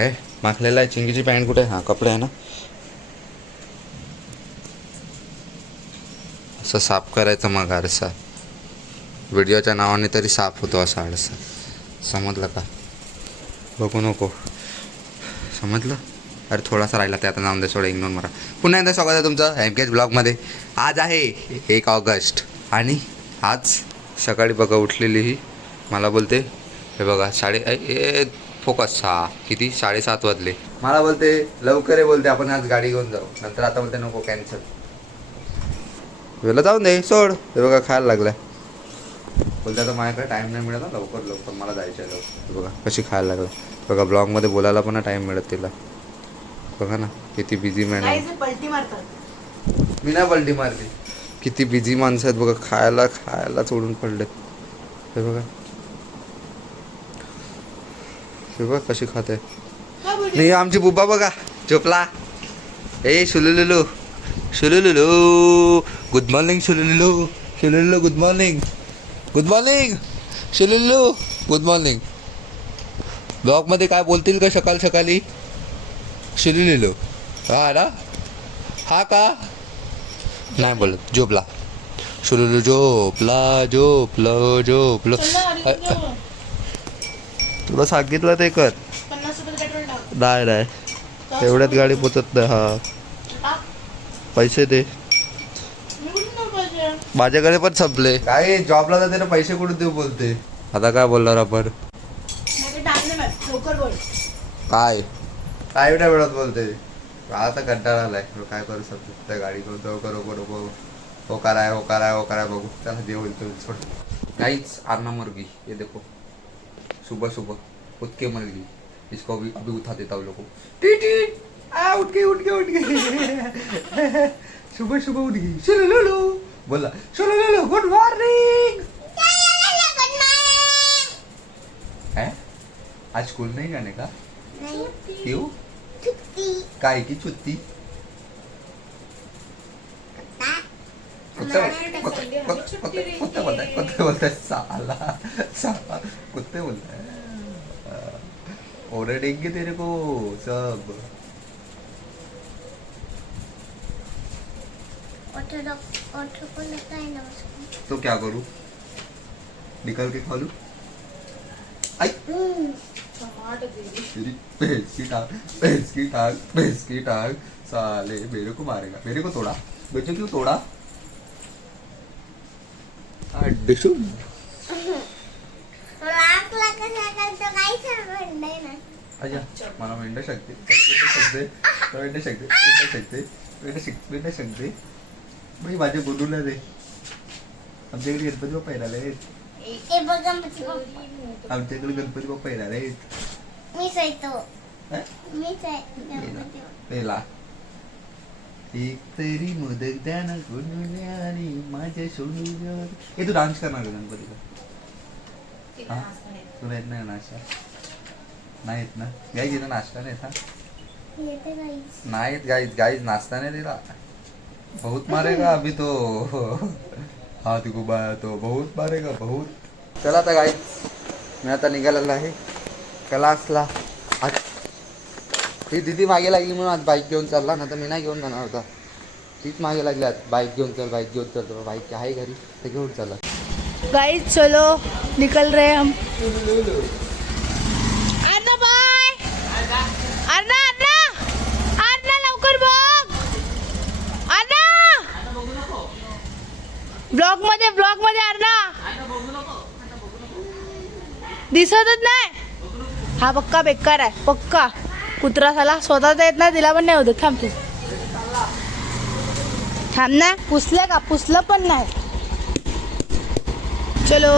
हे माखलेला आहे. चिंगीची पॅन्ट कुठे? हां कपडे आहे ना. असं साफ करायचं मग आरसा. व्हिडिओच्या नावाने तरी साफ होतो असा आरसा. समजलं का? बघू नको. समजलं? अरे थोडासा राहिला ते आता नाव दे सोडा, इग्नोर मारा. पुन्हा एकदा स्वागत आहे तुमचं एमकेएस ब्लॉगमध्ये. आज आहे 1 ऑगस्ट आणि आज सकाळी बघा उठलेली ही मला बोलते, हे बघा फोकस किती 7:30 वाजले. मला बोलते लवकर आहे, बोलते आपण आज गाडी घेऊन जाऊ. नंतर आता बोलते नको कॅन्सल. वेळेला जाऊन दे सोड. हे बघा खायला लागलाय. बोलते आता माझ्याकडे टाईम नाही मिळत ना, लवकर मला जायचं आहे लवकर. बघा कशी खायला लागलं. बघा ब्लॉगमध्ये बोलायला पण टाईम मिळत तिला. बघा ना किती बिझी मॅडम. पलटी मारतात. मी नाही पलटी मारली. किती बिझी माणसं आहेत बघा. खायला सोडून पडलेत. हे बघा कशी खाते. नाही आमची बुब्बा बघा झोपला. ए शुलुलुलू गुड मॉर्निंग शुलुलुलू गुड मॉर्निंग शुलुलुलू गुड मॉर्निंग. ब्लॉगमध्ये काय बोलतील का सकाळी शुलुलुलू? हा ना, हा का नाही बोलत. झोपला शुलुलू, झोपलं. तुला सांगितलं ते कर. नाही एवढ्यात गाडी पोचत नाही. हा पैसे दे. माझ्याकडे पण संपले. काय जॉबला जाते ना, पैसे कुठे देऊ बोलते. आता काय बोलणार आपण? काय नाही वेळात बोलते. आता कंटाळा आलाय. काय करू शकतो त्या गाडी करून नको होकार आहे बघू. त्याला दे बोलतो छोट. काहीच आरना मुर्गी ये देखो. सुबह उठ के मर गई. इसको अभी उठा देता हूँ लोगों. उठ गई सुबह उठ गई. शुलुलुलू बोला शुलुलुलू गुड मॉर्निंग. आज स्कूल नहीं जाने का? क्यों? काय की छुट्टी? कुत्ते बोलताय साला कुत्ते बोलताय. ओरडेंगे तेरे को सब. तो क्या करूं? निकल के खा लूं? आई भैंस की टांग साले मेरे को मारेगा. मेरे को तोड़ा. मुझे क्यों तोड़ा? मला मेंढ शकते भाई. माझ्या बोलूला रे. आमच्याकडे गणपती बाप्पा येणार आहेत. आमच्याकडे गणपती बाप्पा येणार आहेत. एक तरी मोदक द्या ना आणि माझ्या सोडून. हे तू डान्स करणार का गणपतीला? तुला येत नाही नाश्ता? नाही येत ना गाईज. इथं नाश्ता नाही था. नाही येत गाईज नाश्ता नाही दिला. बहुत मारेगा अभी तो. हाथ घुमाया तो बहुत मारेगा बहुत. चला आता गाईज मी आता निघालेला आहे क्लासला. आज ही दीदी मागे लागली म्हणून आज बाईक घेऊन चालला. ना तर मी नाही घेऊन जाणार होता. तीच मागे लागली आज बाईक घेऊन चल. बाईक आहे घरी ते घेऊन चला. गाइस चलो निकल रहे हम. अर्ना बाय. अर्ना लवकर बघ. अर्ना ब्लॉग मध्ये अर्ना दिसतच नाही. हा पक्का बेकार आहे पक्का. कुत्रा साला स्वतःच येत नाही तिला पण नाही होत. थांब ना. पुसलं पण नाही. चलो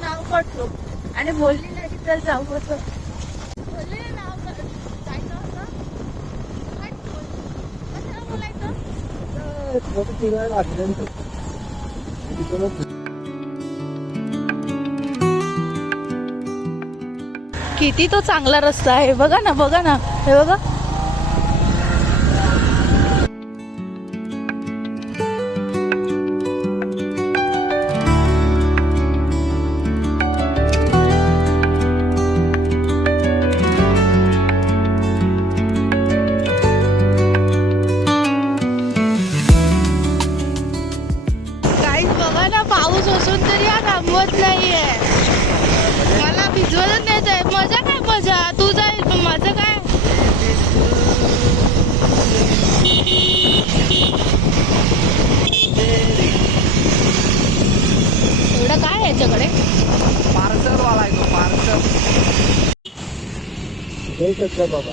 नाव काढतो आणि बोलली नाही की चल जाऊ. कसं बोलले नाव जायचं होतं. बोलायचं. किती तो चांगला रस्ता आहे, बघा ना बघा ना, हे बघा. काहीच बघा ना, पाऊस असून तरी हा थांबवत नाहीये. मला भिजवतच नाही जाय. मजा काय मजा, तू जाईल पण माझं काय. एवढं काय आहे याच्याकडे. पार्सल वाला आहे तो, पार्सल. बाबा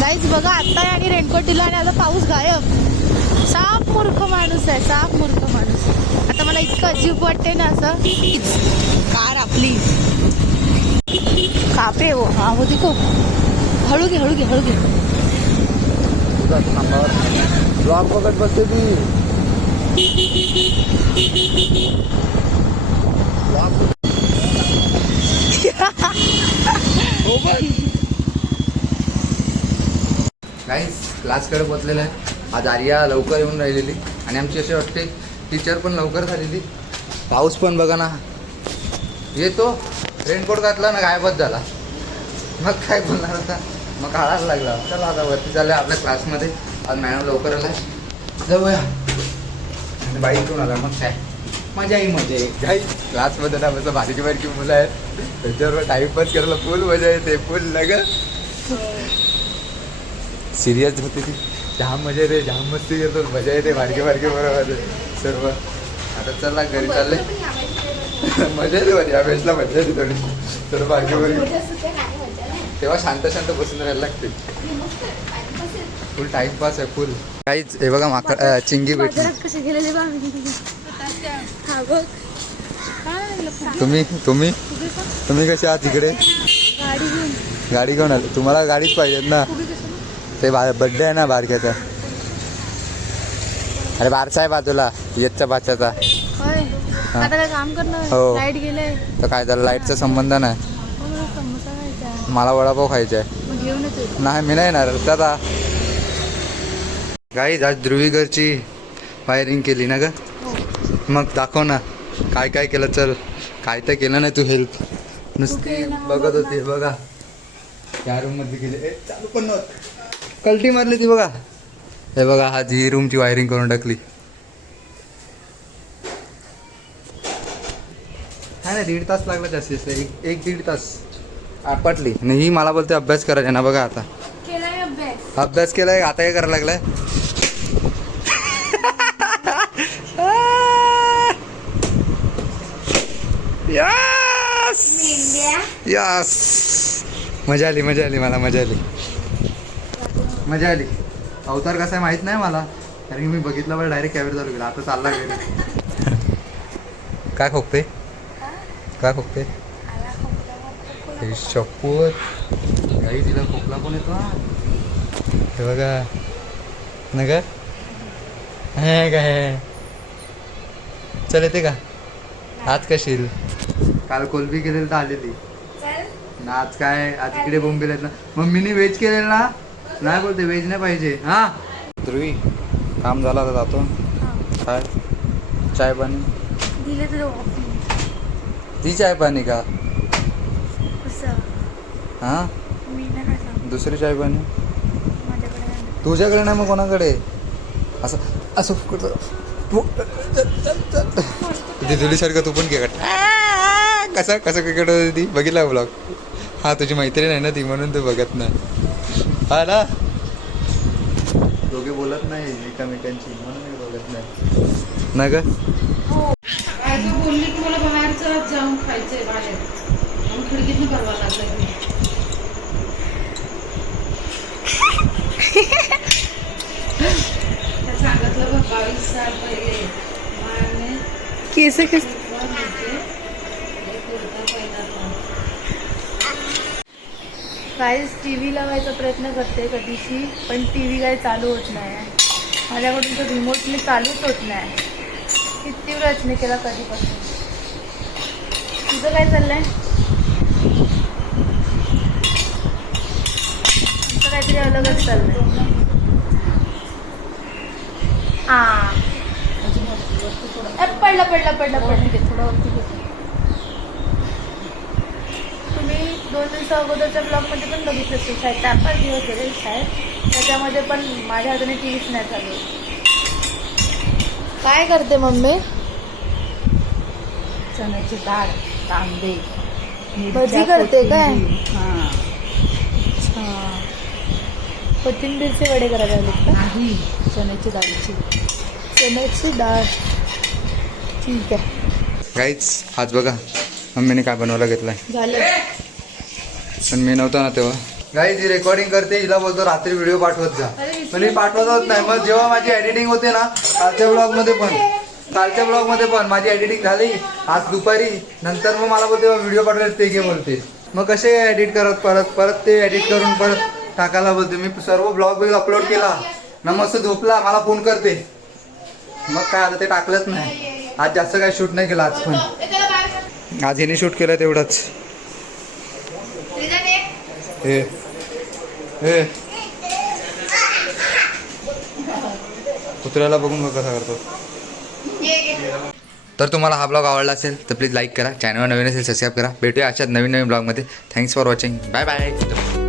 गाईज बघा, आता आणि रेनकोट दिला आणि आता पाऊस गायब. साफ मूर्ख माणूस आहे, साफ मूर्ख माणूस. आता मला इतकं अजीब वाटते ना, असं कार आपली कापे हो. हा होती खूप. हळू घे हळू घे हळू घे. ब्लॉक बघत बसते ती. गाईस क्लासकडे पोचलेलं आहे. आज आर्या लवकर येऊन राहिलेली आणि आमची अशी वाटते टीचर पण लवकर झालेली. पाऊस पण बघा ना येतो. रेनकोट घातला ना गायबच झाला. मग काय बोलणार होता, मग काढायला लागला. चला आता वरती चाललं आपल्या क्लासमध्ये. आज मॅडम लवकर आला, जाऊया. बाईक घेऊन आला, मग काय मजा ही मजा आहे. काही क्लासमध्ये ना कसं बारीकी बारीकी मुलं आहेत, त्याच्यावर टाईमपास करायला फुल मजा येते. फुल लग सिरियस होती ती. जाम मजा येते, जाम मस्ती करतो, मजा येते. बारके बारके बरोबर सर्व. आता चला घरी चालले. मजा येते बरी या वेळेसला, मजा येते थोडी. सर्व बारके बारके तेव्हा शांत शांत बसून राहायला लागते. फुल टाइमपास आहे फुल. काहीच हे बघा माकड चिंगी भेटली. कसे गेलेले बा. हा बघ. तुम्ही तुम्ही तुम्ही कसे आहात इकडे. गाडी घेऊन. गाडी घेऊन आले. तुम्हाला गाडीच पाहिजेत ना. ते बड्डे आहे ना बारक्याचा. अरे बारसा आहे बाजूला येतच्या बाच्याचा. होय. आता काय काम करणार. हो. लाईट गेले तर काय झालं, लाईटचा संबंध नाही. मला समोसा खायचा. मला वडापाव खायचा आहे. मग घेऊन येतो. नाही मी नाही येणार दादा. गाईज आज ध्रुवी घरची वायरिंग केली ना ग. मग दाखव ना काय काय केलं. चल काय तर केलं नाही तू हेल्प. नुसती बघत होती बघा. या रूम मध्ये गेले चालू पण नव्हतं. कल्टी मारली ती बघा. हे बघा आज ही रूमची वायरिंग करून टाकली. नाही ना 1.5 तास लागला जास्तीत जास्त. एक 1.5 तास आपटली. आणि ही मला बोलते अभ्यास करायचा ना. बघा आता केलाय अभ्यास. अभ्यास केलाय. आता काय करायला लागलाय. यस मजा आली मजा आली. मला मजा आली मजा आली. अवतार कसा आहे माहित नाही मला, कारण की मी बघितलं पण डायरेक्ट कॅमेरा चालू केला. आता चालला घरी. काय खोकते काय खोकते. शपथ काही तिला खोकला पण येतो. हे बघा न का काय. चल येते का आज. कशी काल कोलबी केलेली तर आलेली ना. आज काय आज इकडे बोंबील आहेत ना. मम्मीने व्हेज केलेलं ना. नाही बोलते व्हेज नाही पाहिजे. हा ध्रुवी काम झाला तर जातो. काय चाय पाणी दिले तर ती चाय पाणी का. हा मी नाही खायचं. दुसरी चाय पाणी माझ्याकडे तुझ्याकडे नाही मग कोणाकडे. असं असं दिदुलीसारखं तू पण क्रिकेट कसं कसं क्रिकेट होती ती बघितला ब्लॉग. हा तुझी मैत्रीण आहे ना ती, म्हणून तू बघत नाही. हा ना दोघे बोलत नाही एकमेकांची, म्हणून मी बघत नाही ना ग. बोलली की मला बाहेरचं जाऊन खायचंय बाहेर. खिडकीतून करावं लागलं. केस केस काहीच टी व्ही लावायचा प्रयत्न करते कधीची, पण टी व्ही काही चालू होत नाही आहे. माझ्याकडून तो रिमोटने चालूच होत नाही. किती प्रयत्न केला कधीपासून. तुझं काय चाललंय? तुमचं काहीतरी अलगच चाललंय. पडला तुम्ही 2 दिवसा अगोदरच्या ब्लॉगमध्ये पण बघितलं असेल, शाळेत 4-5 दिवस गेले शाळेत, त्याच्यामध्ये पण माझ्या हाताने टी व्हीच नाही चालू. काय करते मम्मी? चण्याची डाळ, कांदे, भजी करते काय? हां. कोथिंबीरचे वडे करायला लागलेत का? नाही, चण्याची डाळीची. चण्याची डाळ. ठीक आहे. गाईच आज बघा मम्मीने काय बनवायला घेतलंय. झालं. पण मी नव्हतो ना तेव्हा. गाईज ही रेकॉर्डिंग करते, हिला बोलतो रात्री व्हिडिओ पाठवत जा, पण ही पाठवत नाही. मग जेव्हा माझी एडिटिंग होते ना, कालच्या ब्लॉगमध्ये पण माझी एडिटिंग झाली आज दुपारी, नंतर मग मला बोलते व्हिडिओ पाठवायला ते घे बोलते. मग कसे एडिट करत परत ते एडिट करून परत टाकायला बोलते. मी सर्व ब्लॉग अपलोड केला ना, मस्त झोपला, मला फोन करते. मग काय आता ते टाकलंच नाही. आज जास्त काय शूट नाही केलं. आज पण आज हिने शूट केलं तेवढंच. हे कुत्र्याला बघून बघ कसा करतो. तर तुम्हाला हा ब्लॉग आवडला असेल तर प्लीज लाईक करा, चॅनलवर नवीन असेल सबस्क्राईब करा. भेटूया अशाच नवीन ब्लॉगमध्ये. Thanks for watching. Bye bye.